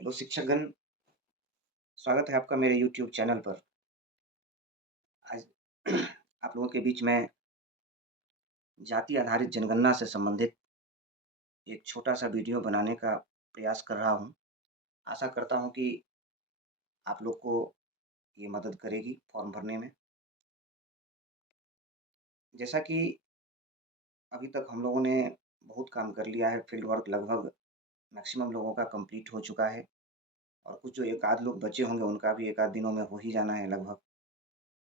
Hello शिक्षकगण, स्वागत है आपका मेरे यूट्यूब चैनल पर। आज आप लोगों के बीच में जाति आधारित जनगणना से संबंधित एक छोटा-सा वीडियो बनाने का प्रयास कर रहा हूँ। आशा करता हूँ कि आप लोग को ये मदद करेगी फॉर्म भरने में। जैसा कि अभी तक हम लोगों ने बहुत काम कर लिया है, फील्ड वर्क लगभग मैक्सिमम लोगों का कंप्लीट हो चुका है और कुछ जो एक आध लोग बचे होंगे उनका भी एक आध दिनों में हो ही जाना है लगभग।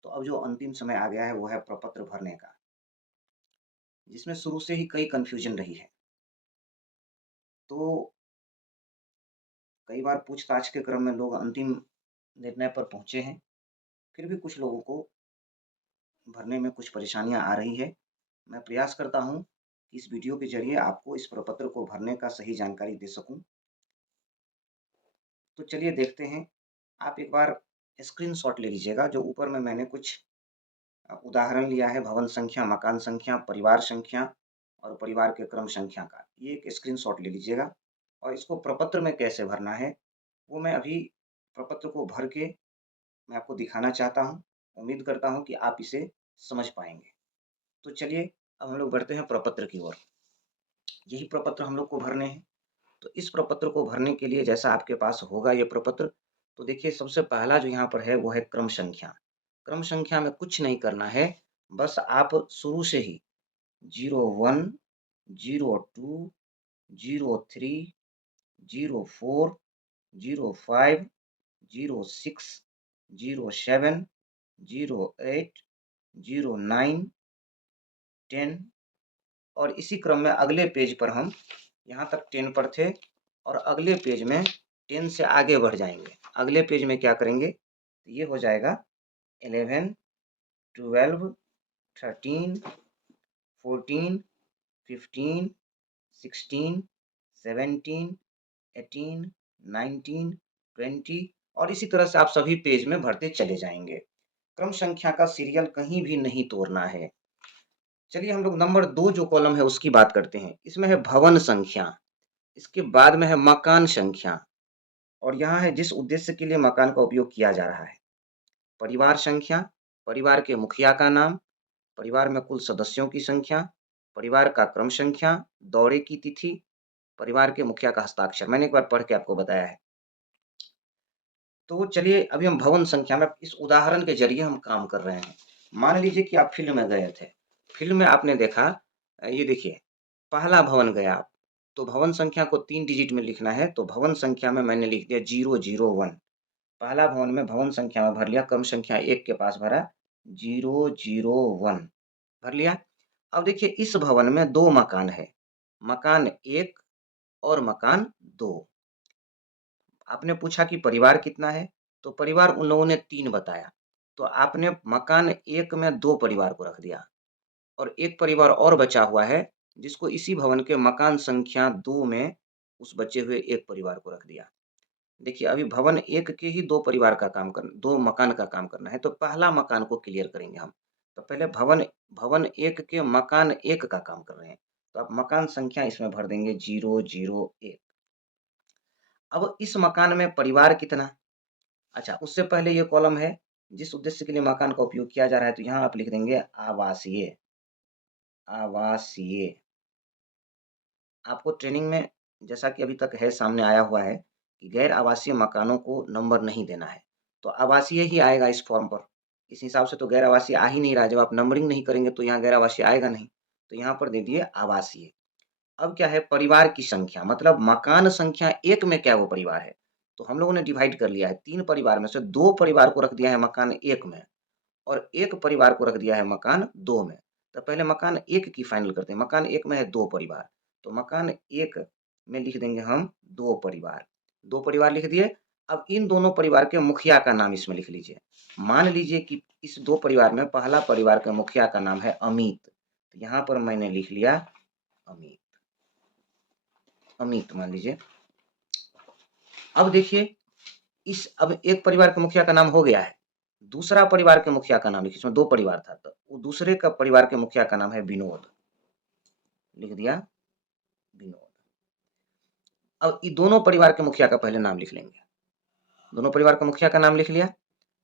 तो अब जो अंतिम समय आ गया है वो है प्रपत्र भरने का, जिसमें शुरू से ही कई कन्फ्यूजन रही है। तो कई बार पूछताछ के क्रम में लोग अंतिम निर्णय पर पहुँचे हैं, फिर भी कुछ लोगों को भरने में कुछ परेशानियाँ आ रही है। मैं प्रयास करता हूँ कि इस वीडियो के ज़रिए आपको इस प्रपत्र को भरने का सही जानकारी दे सकूँ। तो चलिए देखते हैं। आप एक बार स्क्रीनशॉट ले लीजिएगा, जो ऊपर में मैंने कुछ उदाहरण लिया है भवन संख्या, मकान संख्या, परिवार संख्या और परिवार के क्रम संख्या का। ये एक स्क्रीनशॉट ले लीजिएगा और इसको प्रपत्र में कैसे भरना है, वो मैं अभी प्रपत्र को भर के मैं आपको दिखाना चाहता हूँ। उम्मीद करता हूँ कि आप इसे समझ पाएँगे। तो चलिए अब हम लोग बढ़ते हैं प्रपत्र की ओर। यही प्रपत्र हम लोग को भरने हैं। तो इस प्रपत्र को भरने के लिए जैसा आपके पास होगा ये प्रपत्र, तो देखिए सबसे पहला जो यहाँ पर है वो है क्रम संख्या। क्रम संख्या में कुछ नहीं करना है, बस आप शुरू से ही 01, 02, 03, 04, 05, 06, 07, 08, 09, 10 और इसी क्रम में अगले पेज पर हम यहाँ तक 10 पर थे और अगले पेज में 10 से आगे बढ़ जाएंगे। अगले पेज में क्या करेंगे? तो ये हो जाएगा 11, 12, 13, 14, 15, 16, 17, 18, 19, 20 और इसी तरह से आप सभी पेज में भरते चले जाएंगे। क्रम संख्या का सीरियल कहीं भी नहीं तोड़ना है। चलिए हम लोग नंबर 2 जो कॉलम है उसकी बात करते हैं। इसमें है भवन संख्या, इसके बाद में है मकान संख्या और यहाँ है जिस उद्देश्य के लिए मकान का उपयोग किया जा रहा है। परिवार संख्या, परिवार के मुखिया का नाम, परिवार में कुल सदस्यों की संख्या, परिवार का क्रम संख्या, दौरे की तिथि, परिवार के मुखिया का हस्ताक्षर। मैंने एक बार पढ़ के आपको बताया है। तो चलिए अभी हम भवन संख्या में इस उदाहरण के जरिए हम काम कर रहे हैं। मान लीजिए कि आप फील्ड में गए थे। फील्ड में आपने देखा ये देखिए पहला भवन गया आप, तो भवन संख्या को 3 डिजिट में लिखना है, तो भवन संख्या में मैंने लिख दिया 001। पहला भवन में भवन संख्या में भर लिया, क्रम संख्या 1 के पास भरा 001 भर लिया। अब देखिए इस भवन में 2 मकान है, मकान 1 और मकान 2। आपने पूछा कि परिवार कितना है, तो परिवार उन लोगों ने 3 बताया, तो आपने मकान 1 में 2 परिवार को रख दिया और एक परिवार और बचा हुआ है, जिसको इसी भवन के मकान संख्या 2 में उस बचे हुए एक परिवार को रख दिया। देखिए अभी भवन 1 के ही 2 परिवार का काम कर 2 मकान का काम करना है, तो पहला मकान को क्लियर करेंगे हम। तो पहले भवन भवन 1 के मकान 1 का काम कर रहे हैं, तो आप मकान संख्या इसमें भर देंगे 001। अब इस मकान में परिवार कितना? अच्छा, उससे पहले ये कॉलम है, जिस उद्देश्य के लिए मकान का उपयोग किया जा रहा है, तो यहाँ आप लिख देंगे आवासीय, आवासीय। आपको ट्रेनिंग में जैसा कि अभी तक है सामने आया हुआ है कि गैर आवासीय मकानों को नंबर नहीं देना है, तो आवासीय ही आएगा इस फॉर्म पर। इस हिसाब से तो गैर आवासीय आ ही नहीं रहा है, जब आप नंबरिंग नहीं करेंगे तो यहाँ गैर आवासीय आएगा नहीं, तो यहाँ पर दे दिए आवासीय। अब क्या है परिवार की संख्या, मतलब मकान संख्या 1 में क्या वो परिवार है, तो हम लोगों ने डिवाइड कर लिया है 3 परिवार में से 2 परिवार को रख दिया है मकान 1 में और 1 परिवार को रख दिया है मकान 2 में। तो पहले मकान 1 की फाइनल करते हैं। मकान 1 में है 2 परिवार, तो मकान 1 में लिख देंगे हम 2 परिवार। 2 परिवार लिख दिए। अब इन दोनों परिवार के मुखिया का नाम इसमें लिख लीजिए। मान लीजिए कि इस 2 परिवार में पहला परिवार का मुखिया का नाम है अमित, तो यहाँ पर मैंने लिख लिया अमित, अमित मान लीजिए। अब देखिए अब एक परिवार के मुखिया का नाम हो गया है, दूसरा परिवार के मुखिया का नाम लिखिए। इसमें 2 परिवार था, तो वो दूसरे का परिवार के मुखिया का नाम है विनोद, लिख दिया विनोद। अब ये दोनों परिवार के मुखिया का पहले नाम लिख लेंगे। दोनों परिवार का मुखिया का नाम लिख लिया।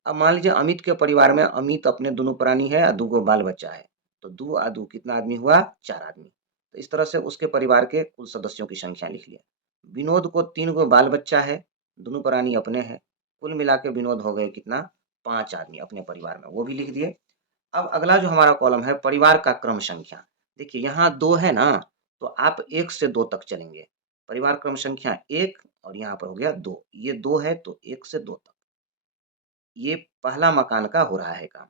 अब मान लीजिए अमित के परिवार में अमित अपने दोनों प्राणी है और 2 गो बाल बच्चा है। तो 2 आ 2 कितना आदमी हुआ? 4 आदमी। तो इस तरह से उसके परिवार के कुल सदस्यों की संख्या लिख लिया। विनोद को 3 गो बाल बच्चा है, दोनों प्राणी अपने हैं। कुल मिला के विनोद हो गए कितना? 5 आदमी अपने परिवार में, वो भी लिख दिए। अब अगला जो हमारा कॉलम है परिवार का क्रम संख्या। देखिए यहाँ 2 है ना, तो आप 1 से 2 तक चलेंगे। परिवार क्रम संख्या 1 और यहाँ पर हो गया 2। ये 2 है तो 1 से 2 तक। ये पहला मकान का हो रहा है काम।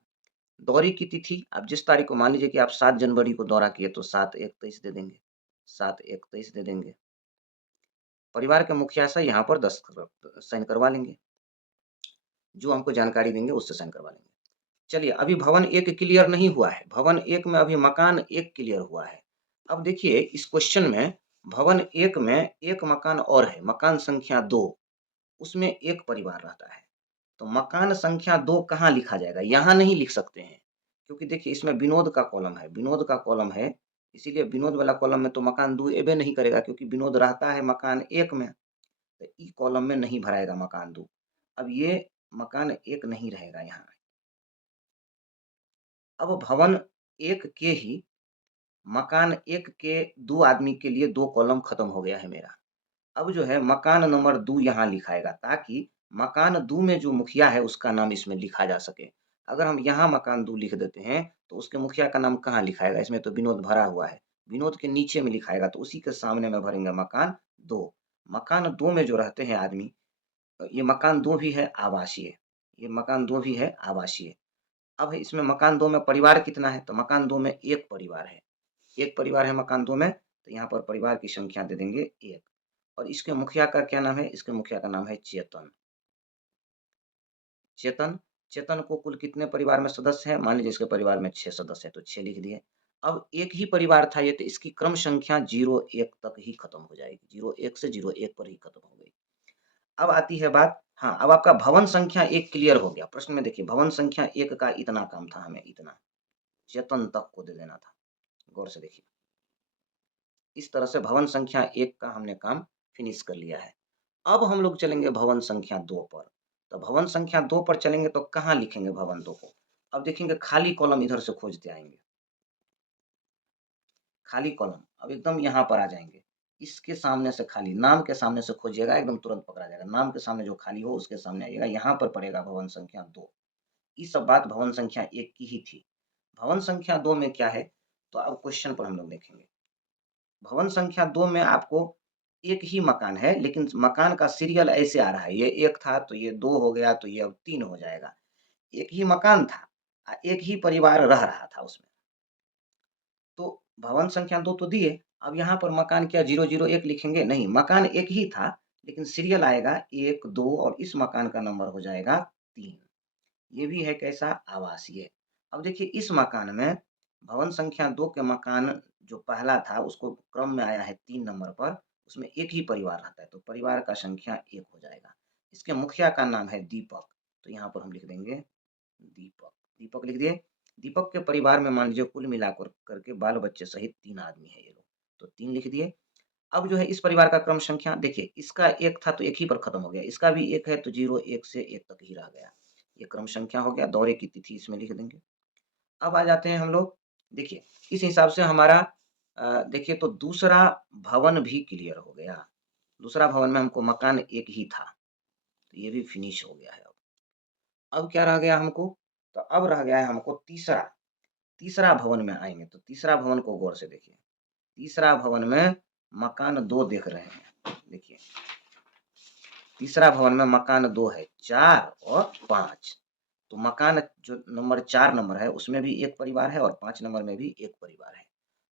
दौरे की तिथि, आप जिस तारीख को मान लीजिए कि आप 7 जनवरी को दौरा किए तो 7-1-23 दे देंगे, 7-1-23 दे देंगे। परिवार के मुखिया से यहाँ पर साइन करवा लेंगे, जो हमको जानकारी देंगे उससे साइन करवा लेंगे। चलिए अभी भवन 1 क्लियर नहीं हुआ है, भवन 1 में अभी मकान 1 क्लियर हुआ है। अब देखिए इस क्वेश्चन में भवन 1 में एक मकान और है, मकान संख्या 2, उसमें एक परिवार रहता है। तो मकान संख्या 2 कहाँ लिखा जाएगा? यहाँ नहीं लिख सकते हैं, क्योंकि देखिए इसमें विनोद का कॉलम है, विनोद का कॉलम है, इसीलिए विनोद वाला कॉलम में तो मकान 2 एबे नहीं करेगा, क्योंकि विनोद रहता है मकान 1 में, तो ई कॉलम में नहीं भराएगा मकान 2। अब ये मकान 1 नहीं रहेगा यहाँ। अब भवन 1 के ही मकान 1 के 2 आदमी के लिए 2 कॉलम खत्म हो गया है मेरा। अब जो है मकान नंबर 2 यहाँ लिखाएगा, ताकि मकान 2 में जो मुखिया है उसका नाम इसमें लिखा जा सके। अगर हम यहाँ मकान 2 लिख देते हैं तो उसके मुखिया का नाम कहाँ लिखाएगा? इसमें तो विनोद भरा हुआ है, विनोद के नीचे में लिखाएगा, तो उसी के सामने में भरेंगे मकान 2। मकान 2 में जो रहते हैं आदमी, ये मकान 2 भी है आवासीय, ये मकान 2 भी है आवासीय। अब इसमें मकान 2 में परिवार कितना है? तो मकान 2 में 1 परिवार है, 1 परिवार है मकान 2 में, तो यहाँ पर परिवार की संख्या दे देंगे 1। और इसके मुखिया का क्या नाम है? इसके मुखिया का नाम है चेतन। चेतन, चेतन को कुल कितने परिवार में सदस्य हैं? मान लीजिए इसके परिवार में 6 सदस्य हैं, तो 6 लिख दिए। अब एक ही परिवार था ये, तो इसकी क्रम संख्या 0-1 तक ही खत्म हो जाएगी, 0-1 से 0-1 पर ही खत्म हो गई। अब आती है बात, हाँ, अब आपका भवन संख्या 1 क्लियर हो गया। प्रश्न में देखिए भवन संख्या 1 का इतना काम था, हमें इतना, चेतन तक को दे देना था। गौर से देखिए, इस तरह से भवन संख्या 1 का हमने काम फिनिश कर लिया है। अब हम लोग चलेंगे भवन संख्या 2 पर। तो भवन संख्या 2 पर चलेंगे तो कहाँ लिखेंगे भवन 2 को? अब देखेंगे खाली कॉलम इधर से खोजते आएँगे। खाली कॉलम, अब एकदम यहाँ पर आ जाएँगे। इसके सामने से खाली, नाम के सामने से खोजिएगा, एकदम तुरंत पकड़ा जाएगा। नाम के सामने जो खाली हो उसके सामने आइएगा, यहाँ पर पड़ेगा भवन संख्या 2। ये सब बात भवन संख्या 1 की ही थी। भवन संख्या 2 में क्या है? तो अब क्वेश्चन पर हम लोग देखेंगे। भवन संख्या 2 में आपको एक ही मकान है, लेकिन मकान का सीरियल ऐसे आ रहा है, ये 1 था तो ये 2 हो गया तो ये अब 3 हो जाएगा। एक ही मकान था, एक ही परिवार रह रहा था उसमें। तो भवन संख्या 2 तो दिए, अब यहाँ पर मकान क्या 001 लिखेंगे? नहीं, मकान एक ही था, लेकिन सीरियल आएगा 1, 2 और इस मकान का नंबर हो जाएगा 3। ये भी है कैसा? आवासीय। अब देखिए इस मकान में भवन संख्या 2 के मकान जो पहला था उसको क्रम में आया है 3 नंबर पर, उसमें एक ही परिवार रहता है, तो परिवार का संख्या 1 हो जाएगा। इसके मुखिया का नाम है दीपक, तो यहाँ पर हम लिख देंगे दीपक। दीपक लिख दिए। दीपक के परिवार में मान लीजिए कुल मिलाकर करके बाल बच्चे सहित 3 आदमी है ये लोग, तो 3 लिख दिए। अब जो है इस परिवार का क्रम संख्या देखिए, इसका 1 था तो 1 ही पर खत्म हो गया, इसका भी 1 है तो 0, 1 से 1 तक ही रह गया। ये क्रम संख्या हो गया, दौरे की तिथि इसमें लिख देंगे। अब आ जाते हैं हम लोग, देखिए इस हिसाब से हमारा देखिए तो दूसरा भवन भी क्लियर हो गया। दूसरा भवन में हमको मकान 1 ही था, तो ये भी फिनिश हो गया है अब। अब क्या रह गया हमको? तो अब रह गया है हमको तीसरा। तीसरा भवन में आएँगे, तो तीसरा भवन को गौर से देखिए। तीसरा भवन में मकान 2 देख रहे हैं। देखिए, तीसरा भवन में मकान 2 है, 4 और 5। तो मकान जो नंबर 4 नंबर है उसमें भी 1 परिवार है और 5 नंबर में भी 1 परिवार है।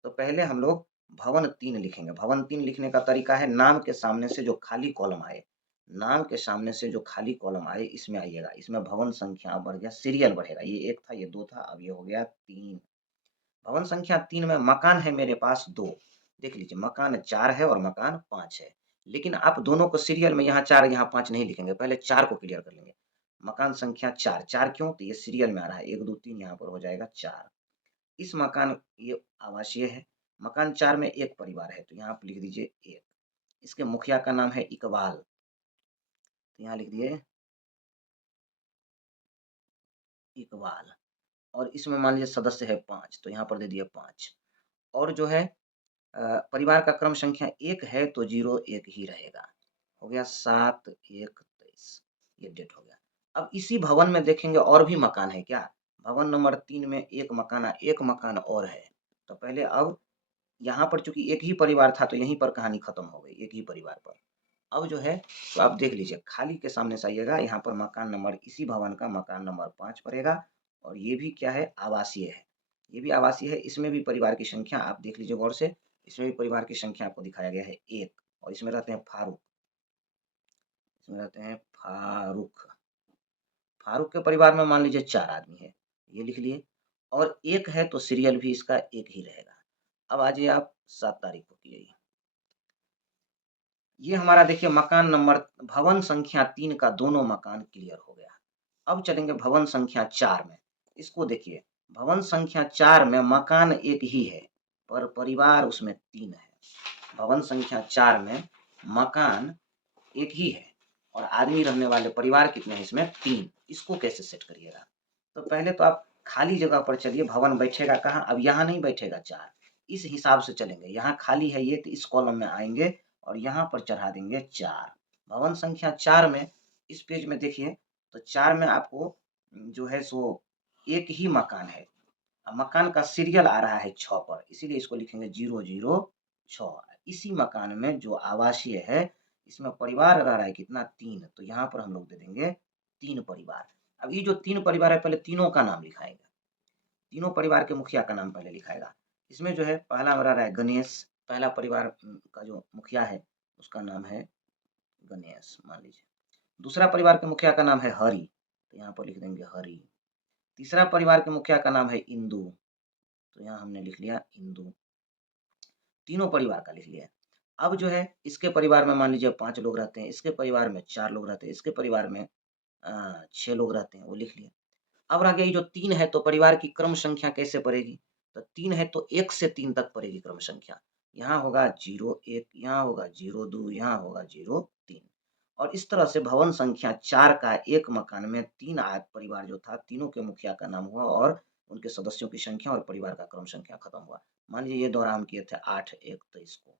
तो पहले हम लोग भवन 3 लिखेंगे। भवन 3 लिखने का तरीका है, नाम के सामने से जो खाली कॉलम आए, नाम के सामने से जो खाली कॉलम आए इसमें आइएगा। इसमें भवन संख्या बढ़ गया, सीरियल बढ़ेगा। ये 1 था, ये 2 था, अब ये हो गया 3। भवन संख्या 3 में मकान है मेरे पास 2। देख लीजिए मकान 4 है और मकान 5 है। लेकिन आप दोनों को सीरियल में यहाँ 4 यहाँ 5 नहीं लिखेंगे, पहले 4 को क्लियर कर लेंगे। मकान संख्या 4, 4 क्यों? तो ये सीरियल में आ रहा है, 1, 2, 3 यहाँ पर हो जाएगा 4। इस मकान ये आवासीय है। मकान 4 में 1 परिवार है, तो यहाँ आप लिख दीजिए 1। इसके मुखिया का नाम है इकबाल, तो यहाँ लिख दिए इकबाल। और इसमें मान लीजिए सदस्य है 5, तो यहाँ पर दे दिए 5। और जो है परिवार का क्रम संख्या 1 है तो 0 1 ही रहेगा। हो गया 7 1 23, ये डेट हो गया। अब इसी भवन में देखेंगे और भी मकान है क्या? भवन नंबर 3 में एक मकान और है। तो पहले अब यहाँ पर चूंकि एक ही परिवार था तो यहीं पर कहानी खत्म हो गई, एक ही परिवार पर। अब जो है तो आप देख लीजिए, खाली के सामने से आइएगा, यहाँ पर मकान नंबर, इसी भवन का मकान नंबर 5 पड़ेगा। और ये भी क्या है? आवासीय है। ये भी आवासीय है, इसमें भी परिवार की संख्या आप देख लीजिए गौर से, इसमें भी परिवार की संख्या आपको दिखाया गया है 1। और इसमें रहते हैं फारूक, इसमें रहते हैं फारूक। फारूक के परिवार में मान लीजिए 4 आदमी है, ये लिख लिए। और 1 है तो सीरियल भी इसका 1 ही रहेगा। अब आ जाइए आप 7 तारीख को की जाइए। ये हमारा देखिए मकान नंबर, भवन संख्या 3 का दोनों मकान क्लियर हो गया। अब चलेंगे भवन संख्या 4 में। इसको देखिए, भवन संख्या 4 में मकान 1 ही है पर परिवार उसमें 3 है। भवन संख्या 4 में मकान 1 ही है और आदमी रहने वाले परिवार कितने हैं इसमें? 3। इसको कैसे सेट करिएगा? तो पहले तो आप खाली जगह पर चलिए, भवन बैठेगा कहाँ? अब यहाँ नहीं बैठेगा 4, इस हिसाब से चलेंगे। यहाँ खाली है ये, तो इस कॉलम में आएंगे और यहाँ पर चढ़ा देंगे 4। भवन संख्या 4 में इस पेज में देखिए, तो 4 में आपको जो है सो एक ही मकान है। अब मकान का सीरियल आ रहा है 6 पर, इसीलिए इसको लिखेंगे 006। इसी मकान में जो आवासीय है, इसमें परिवार रह रहा है कितना? 3, तो यहाँ पर हम लोग दे देंगे 3 परिवार। अब ये जो 3 परिवार है, पहले तीनों का नाम लिखाएगा, तीनों परिवार के मुखिया का नाम पहले लिखाएगा। इसमें जो है पहला रह रहा है गणेश, पहला परिवार का जो मुखिया है उसका नाम है गणेश मान लीजिए। दूसरा परिवार के मुखिया का नाम है हरि, तो यहाँ पर लिख देंगे हरि। तीसरा परिवार के मुखिया का नाम है इंदु, तो यहाँ हमने लिख लिया इंदु। तीनों परिवार का लिख लिया। अब जो है इसके परिवार में मान लीजिए 5 लोग रहते हैं, इसके परिवार में 4 लोग रहते हैं, इसके परिवार में 6 लोग रहते हैं, वो लिख लिए। अब रह गया ये जो 3 है, तो परिवार की क्रम संख्या कैसे पड़ेगी? तो 3 है तो 1 से 3 तक पड़ेगी क्रम संख्या। यहाँ होगा 0 1, यहाँ होगा 0 2, यहाँ होगा 0 3। और इस तरह से भवन संख्या 4 का एक मकान में 3 परिवार जो था, तीनों के मुखिया का नाम हुआ और उनके सदस्यों की संख्या और परिवार का क्रम संख्या खत्म हुआ। मान लीजिए ये दौरा हम किए थे 8 1 23 को,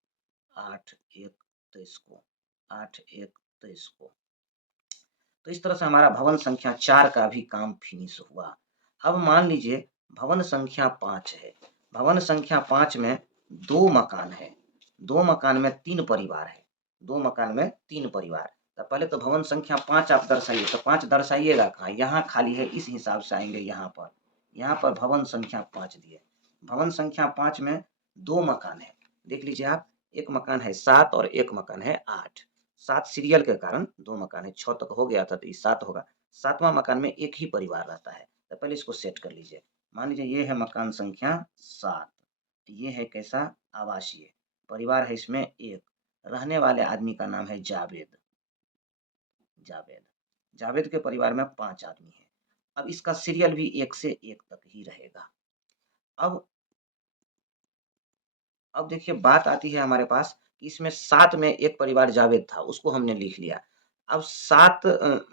8 1 23 को, 8 1 23 को। तो इस तरह से हमारा भवन संख्या 4 का भी काम फिनिश हुआ। अब मान लीजिए भवन संख्या 5 है। भवन संख्या 5 में 2 मकान है, 2 मकान में 3 परिवार है, 2 मकान में 3 परिवार। तो पहले तो भवन संख्या 5 आप दर्शाइए, तो 5 दर्शाइएगा कहाँ? यहाँ खाली है, इस हिसाब से आएंगे यहाँ पर। यहाँ पर भवन संख्या 5 दिए। भवन संख्या 5 में 2 मकान है, देख लीजिए आप, एक मकान है 7 और एक मकान है 8। 7 सीरियल के कारण 2 मकान है, 6 तक हो गया था तो ये 7 होगा। 7वां मकान में एक ही परिवार रहता है, तो पहले इसको सेट कर लीजिए। मान लीजिए ये है मकान संख्या 7, ये है कैसा? आवासीय। परिवार है इसमें 1, रहने वाले आदमी का नाम है जावेद। जावेद, जावेद के परिवार में 5 आदमी है। अब इसका सीरियल भी 1 से 1 तक ही रहेगा। अब देखिए बात आती है हमारे पास, इसमें 7 में एक परिवार जावेद था, उसको हमने लिख लिया। अब 7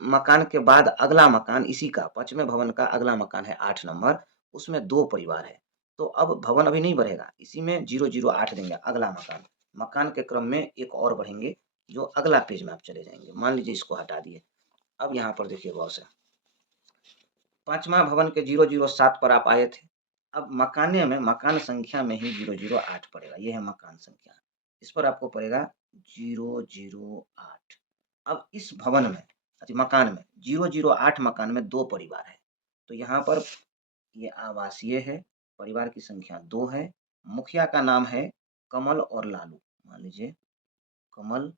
मकान के बाद अगला मकान इसी का 5वें भवन का अगला मकान है 8 नंबर, उसमें 2 परिवार है। तो अब भवन अभी नहीं बढ़ेगा, इसी में 008 देंगे अगला मकान। मकान के क्रम में एक और बढ़ेंगे, जो अगला पेज में आप चले जाएंगे। मान लीजिए इसको हटा दिए। अब यहाँ पर देखिए गौर से, 5वां भवन के 007 पर आप आए थे। अब मकाने में मकान संख्या में ही 008 पड़ेगा, ये है मकान संख्या। इस पर आपको पड़ेगा 008। अब इस भवन में, मकान में 008 मकान में 2 परिवार है, तो यहाँ पर ये आवासीय है, परिवार की संख्या 2 है, मुखिया का नाम है कमल और लालू। मान लीजिए कमल,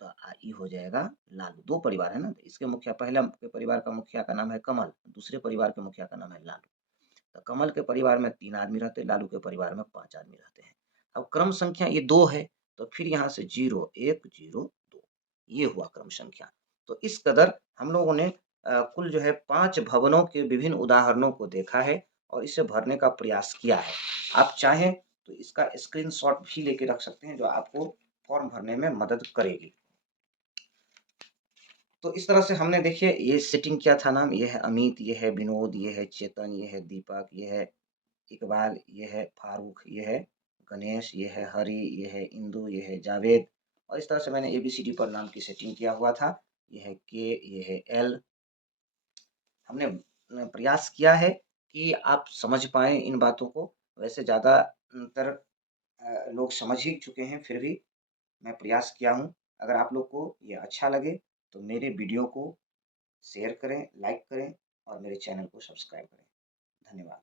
तो ई हो जाएगा लालू। 2 परिवार है ना, तो इसके मुखिया, पहले के परिवार का मुखिया का नाम है कमल, दूसरे परिवार के मुखिया का नाम है लालू। तो कमल के परिवार में 3 आदमी रहते हैं, लालू के परिवार में 5 आदमी रहते हैं। अब क्रम संख्या ये 2 है, तो फिर यहाँ से 0 1 0 2, ये हुआ क्रम संख्या। तो इस कदर हम लोगों ने कुल जो है 5 भवनों के विभिन्न उदाहरणों को देखा है और इसे भरने का प्रयास किया है। आप चाहें तो इसका स्क्रीनशॉट भी लेके रख सकते हैं, जो आपको फॉर्म भरने में मदद करेगी। तो इस तरह से हमने देखिए ये सेटिंग किया था नाम, ये है अमित, ये है विनोद, ये है चेतन, ये है दीपक, ये है इकबाल, ये है फारूक, ये है गणेश, ये है हरि, ये है इंदु, ये है जावेद और इस तरह से मैंने एबीसीडी पर नाम की सेटिंग किया हुआ था। ये है के, ये है एल। हमने प्रयास किया है कि आप समझ पाएँ इन बातों को। वैसे ज़्यादातर लोग समझ ही चुके हैं, फिर भी मैं प्रयास किया हूँ। अगर आप लोग को ये अच्छा लगे, तो मेरे वीडियो को शेयर करें, लाइक करें और मेरे चैनल को सब्सक्राइब करें। धन्यवाद।